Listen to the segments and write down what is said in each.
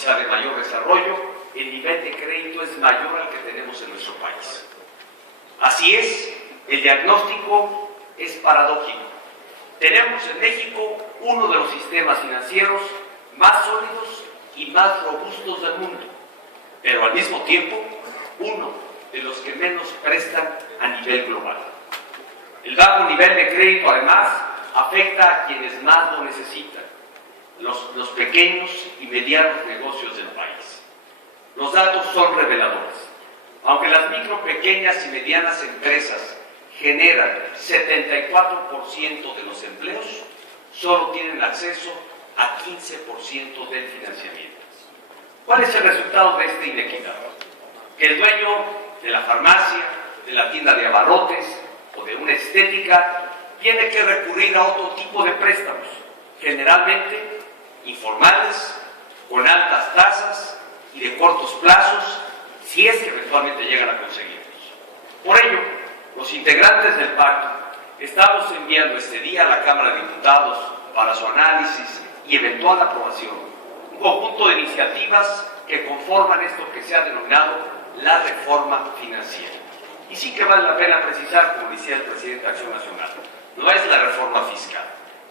quizá de mayor desarrollo, el nivel de crédito es mayor al que tenemos en nuestro país. Así es, el diagnóstico es paradójico. Tenemos en México uno de los sistemas financieros más sólidos y más robustos del mundo, pero al mismo tiempo uno de los que menos prestan a nivel global. El bajo nivel de crédito, además, afecta a quienes más lo necesitan, los pequeños y medianos negocios del país. Los datos son reveladores. Aunque las micro, pequeñas y medianas empresas generan 74% de los empleos, solo tienen acceso a 15% del financiamiento. ¿Cuál es el resultado de esta inequidad? Que el dueño de la farmacia, de la tienda de abarrotes o de una estética tiene que recurrir a otro tipo de préstamos, generalmente informales, con altas tasas y de cortos plazos, si es que eventualmente llegan a conseguirlos. Por ello, los integrantes del pacto estamos enviando este día a la Cámara de Diputados para su análisis y eventual aprobación un conjunto de iniciativas que conforman esto que se ha denominado la reforma financiera. Y sí que vale la pena precisar, como decía el presidente de Acción Nacional, no es la reforma fiscal,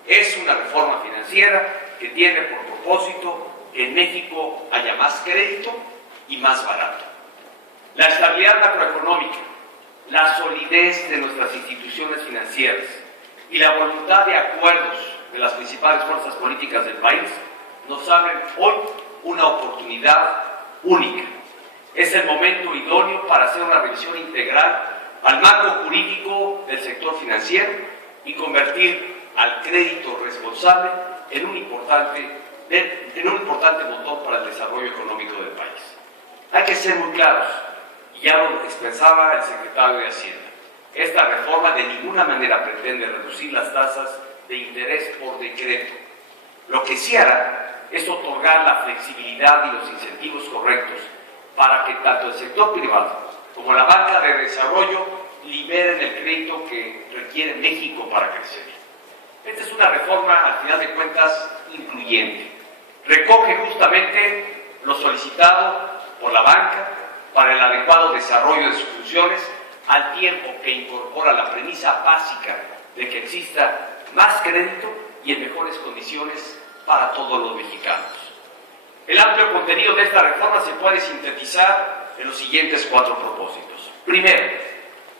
es una reforma financiera que tiene por propósito que en México haya más crédito y más barato. La estabilidad macroeconómica, la solidez de nuestras instituciones financieras y la voluntad de acuerdos de las principales fuerzas políticas del país nos abren hoy una oportunidad única. Es el momento idóneo para hacer una revisión integral al marco jurídico del sector financiero y convertir al crédito responsable en un importante motor para el desarrollo económico del país. Hay que ser muy claros, y ya lo expresaba el secretario de Hacienda. Esta reforma de ninguna manera pretende reducir las tasas de interés por decreto. Lo que sí hará es otorgar la flexibilidad y los incentivos correctos para que tanto el sector privado como la banca de desarrollo liberen el crédito que requiere México para crecer. Esta es una reforma, al final de cuentas, incluyente. Recoge justamente lo solicitado por la banca para el adecuado desarrollo de sus funciones, al tiempo que incorpora la premisa básica de que exista más crédito y en mejores condiciones para todos los mexicanos. El amplio contenido de esta reforma se puede sintetizar en los siguientes 4 propósitos. Primero,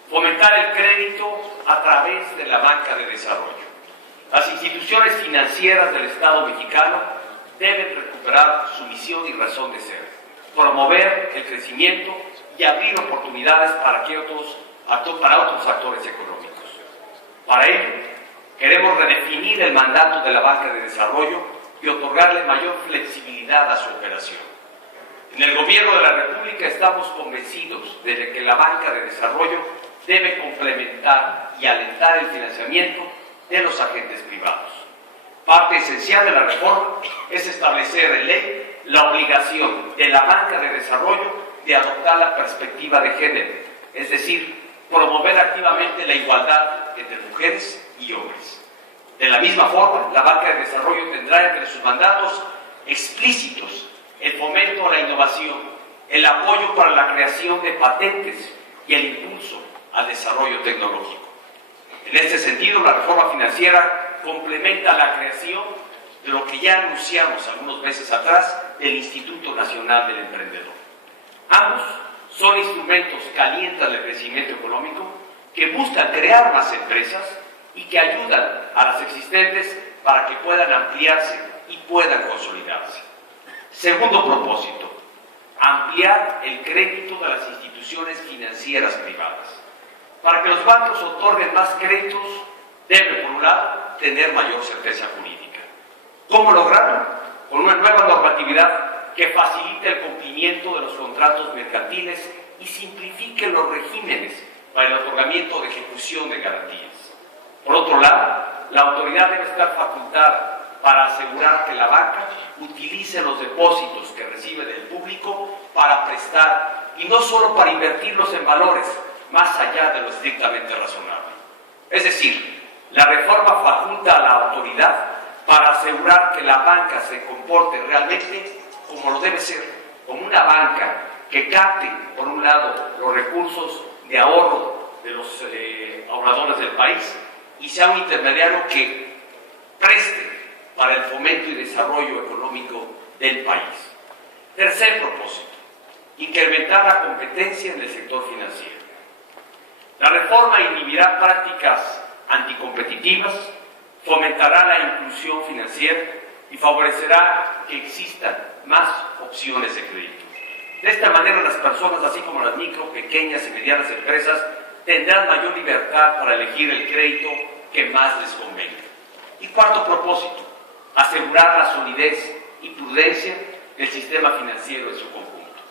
fomentar el crédito a través de la banca de desarrollo. Las instituciones financieras del Estado mexicano deben recuperar su misión y razón de ser, promover el crecimiento y abrir oportunidades para otros actores económicos. Para ello, queremos redefinir el mandato de la banca de desarrollo y otorgarle mayor flexibilidad a su operación. En el Gobierno de la República estamos convencidos de que la banca de desarrollo debe complementar y alentar el financiamiento de los agentes privados. Parte esencial de la reforma es establecer en ley la obligación de la banca de desarrollo de adoptar la perspectiva de género, es decir, promover activamente la igualdad entre mujeres y hombres. De la misma forma, la banca de desarrollo tendrá entre sus mandatos explícitos el fomento a la innovación, el apoyo para la creación de patentes y el impulso al desarrollo tecnológico. En este sentido, la reforma financiera complementa la creación de lo que ya anunciamos algunos meses atrás del Instituto Nacional del Emprendedor. Ambos son instrumentos que alientan el crecimiento económico, que buscan crear más empresas y que ayudan a las existentes para que puedan ampliarse y puedan consolidarse. Segundo propósito, ampliar el crédito de las instituciones financieras privadas. Para que los bancos otorguen más créditos, deben, por un lado, tener mayor certeza jurídica. ¿Cómo lograrlo? Con una nueva normatividad que facilite el cumplimiento de los contratos mercantiles y simplifique los regímenes para el otorgamiento de ejecución de garantías. Por otro lado, la autoridad debe estar facultada para asegurar que la banca utilice los depósitos que recibe del público para prestar y no solo para invertirlos en valores más allá de lo estrictamente razonable. Es decir, la reforma faculta a la autoridad para asegurar que la banca se comporte realmente como lo debe ser, como una banca que capte, por un lado, los recursos de ahorro de los ahorradores del país y sea un intermediario que preste para el fomento y desarrollo económico del país. Tercer propósito, incrementar la competencia en el sector financiero. La reforma inhibirá prácticas anticompetitivas, fomentará la inclusión financiera y favorecerá que existan más opciones de crédito. De esta manera, las personas, así como las micro, pequeñas y medianas empresas, tendrán mayor libertad para elegir el crédito que más les convenga. Y cuarto propósito, asegurar la solidez y prudencia del sistema financiero en su conjunto.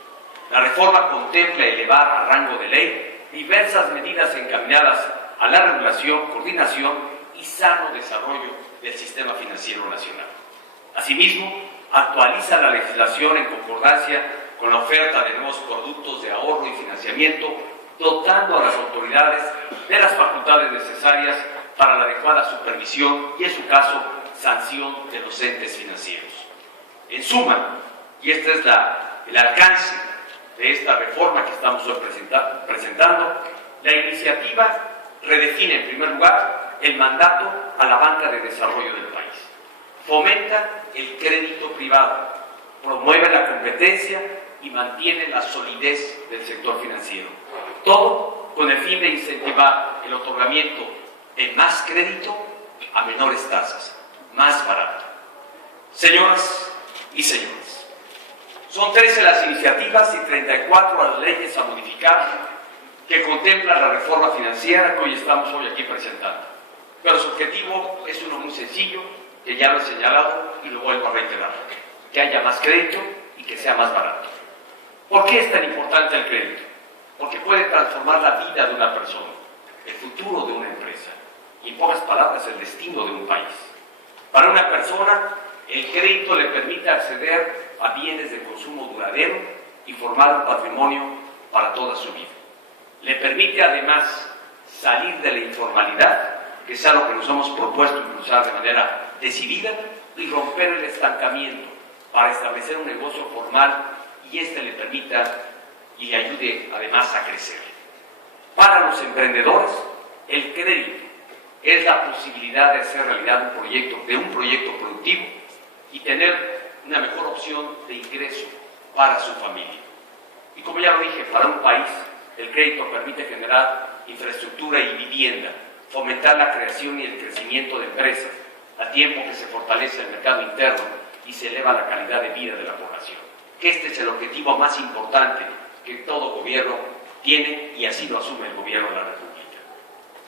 La reforma contempla elevar a rango de ley diversas medidas encaminadas a la regulación, coordinación y sano desarrollo del sistema financiero nacional. Asimismo, actualiza la legislación en concordancia con la oferta de nuevos productos de ahorro y financiamiento, dotando a las autoridades de las facultades necesarias para la adecuada supervisión y, en su caso, sanción de los entes financieros. En suma, y este es el alcance de esta reforma que estamos hoy presentando, la iniciativa redefine, en primer lugar, el mandato a la banca de desarrollo del país. Fomenta el crédito privado, promueve la competencia y mantiene la solidez del sector financiero. Todo con el fin de incentivar el otorgamiento de más crédito a menores tasas, más barato. Señoras y señores, son 13 las iniciativas y 34 las leyes a modificar que contemplan la reforma financiera que hoy estamos aquí presentando. Pero su objetivo es uno muy sencillo, que ya lo he señalado y lo vuelvo a reiterar: que haya más crédito y que sea más barato. ¿Por qué es tan importante el crédito? Porque puede transformar la vida de una persona, el futuro de una empresa y, en pocas palabras, el destino de un país. Para una persona, el crédito le permite acceder a bienes de consumo duradero y formar un patrimonio para toda su vida. Le permite además salir de la informalidad, que es algo que nos hemos propuesto impulsar de manera decidida, y romper el estancamiento para establecer un negocio formal y este le permita y le ayude además a crecer. Para los emprendedores, el crédito es la posibilidad de hacer realidad un proyecto productivo y tener una mejor opción de ingreso para su familia. Y como ya lo dije, para un país, el crédito permite generar infraestructura y vivienda, fomentar la creación y el crecimiento de empresas, a tiempo que se fortalece el mercado interno y se eleva la calidad de vida de la población. Que este es el objetivo más importante que todo gobierno tiene, y así lo asume el gobierno de la República.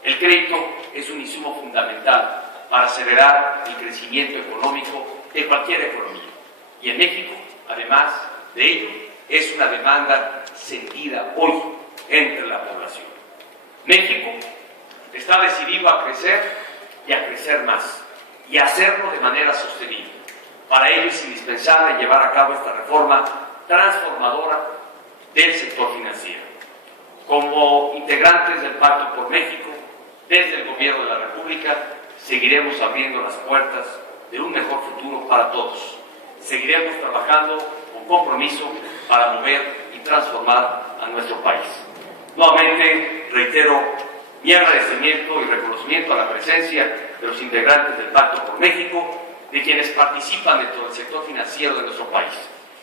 El crédito es un insumo fundamental para acelerar el crecimiento económico de cualquier economía. Y en México, además de ello, es una demanda sentida hoy entre la población. México está decidido a crecer y a crecer más, y a hacerlo de manera sostenible. Para ello es indispensable llevar a cabo esta reforma transformadora del sector financiero. Como integrantes del Pacto por México, desde el Gobierno de la República, seguiremos abriendo las puertas de un mejor futuro para todos. Seguiremos trabajando con compromiso para mover y transformar a nuestro país. Nuevamente reitero mi agradecimiento y reconocimiento a la presencia de los integrantes del Pacto por México, de quienes participan dentro del sector financiero de nuestro país,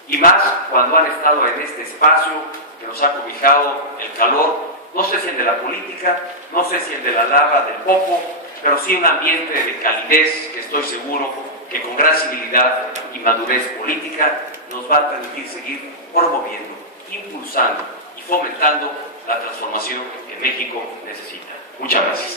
y más cuando han estado en este espacio que nos ha cobijado el calor, no sé si el de la política, no sé si el de la lava del poco, pero sí un ambiente de calidez que estoy seguro que con gran civilidad y madurez política nos va a permitir seguir promoviendo, impulsando y fomentando la transformación que México necesita. Muchas gracias.